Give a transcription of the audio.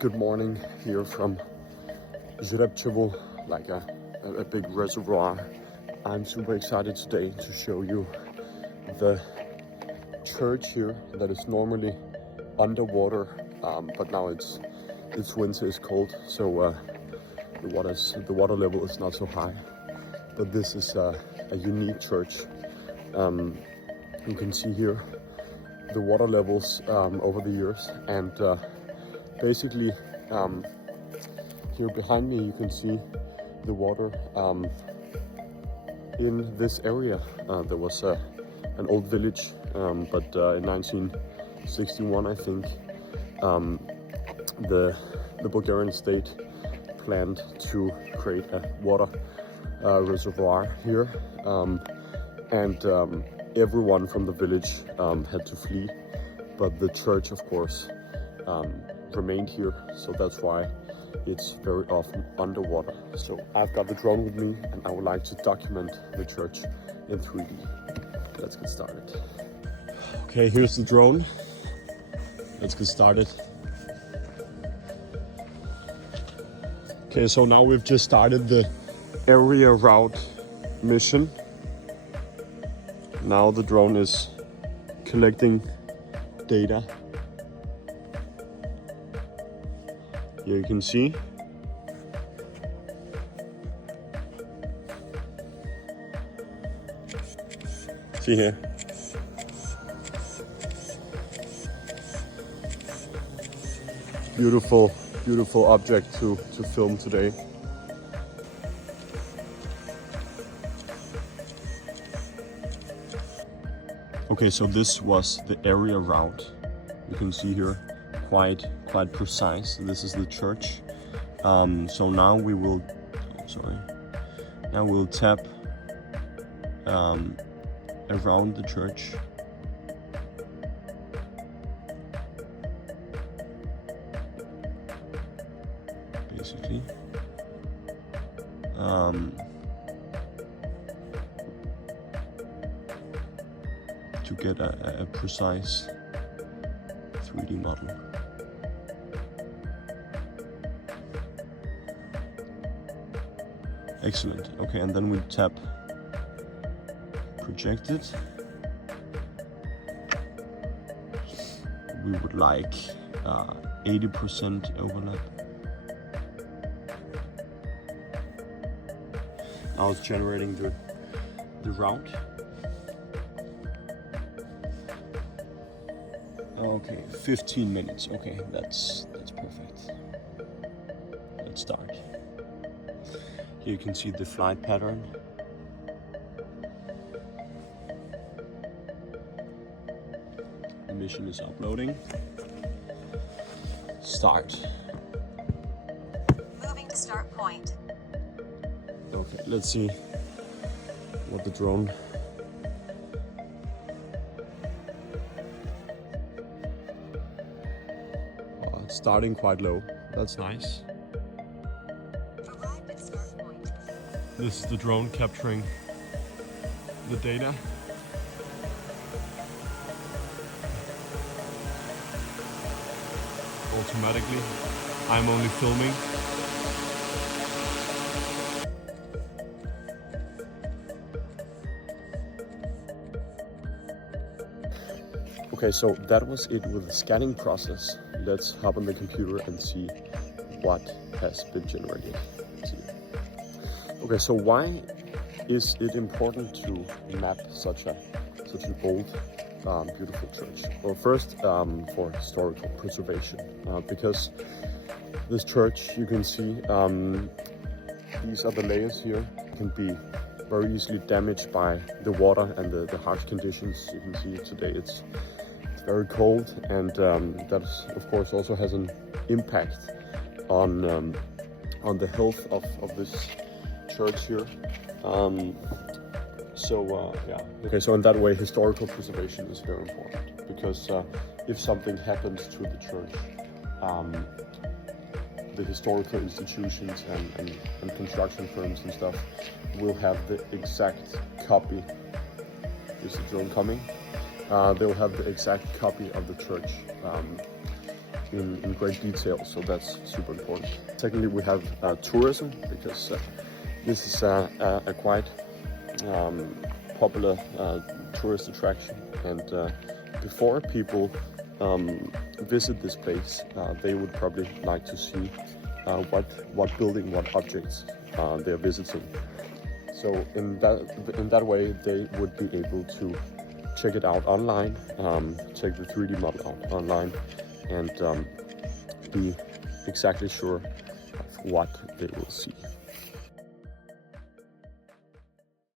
Good morning here from Žrebčevo, like a big reservoir. I'm super excited today to show you the church here that is normally underwater, but now it's winter, it's cold, so the water level is not so high. But this is a unique church. You can see here the water levels over the years, and basically here behind me you can see the water in this area. There was an old village, but in 1961 I think the Bulgarian state planned to create a water reservoir here, and everyone from the village had to flee, but the church of course remained here, so that's why it's very often underwater. So I've got the drone with me and I would like to document the church in 3D. Let's get started. Okay, here's the drone. Let's get started. Okay, so now we've just started the area route mission. Now the drone is collecting data. Here you can see. See here. Beautiful object to film today. Okay, so this was the area route. You can see here, quite precise. This is the church. So now we will, now we'll tap around the church. Basically. To get a precise 3D model. Excellent. Okay, and then we tap projected. We would like 80% overlap. Now it's generating the route. Okay, 15 minutes. Okay, that's perfect. Let's start. Here you can see the flight pattern. The mission is uploading. Start. Moving to start point. Okay, let's see what the drone. It's starting quite low. That's nice. Arrived at start point. This is the drone capturing the data. Automatically. I'm only filming. Okay, so that was it with the scanning process. Let's hop on the computer and see what has been generated. Okay, so why is it important to map such an old, beautiful church? Well, first, for historical preservation, because this church, you can see, these are the layers here, can be very easily damaged by the water and the harsh conditions. You can see today it's very cold, and that of course also has an impact on the health of this church here. Yeah. Okay, so in that way, historical preservation is very important, because if something happens to the church, the historical institutions and construction firms and stuff will have the exact copy. Is the drone coming? They'll have the exact copy of the church in great detail, so that's super important. Secondly, we have tourism, because this is a quite popular tourist attraction, and before people visit this place, they would probably like to see what building, what objects they're visiting. So in that way, they would be able to check it out online, check the 3D model out online, and be exactly sure of what they will see.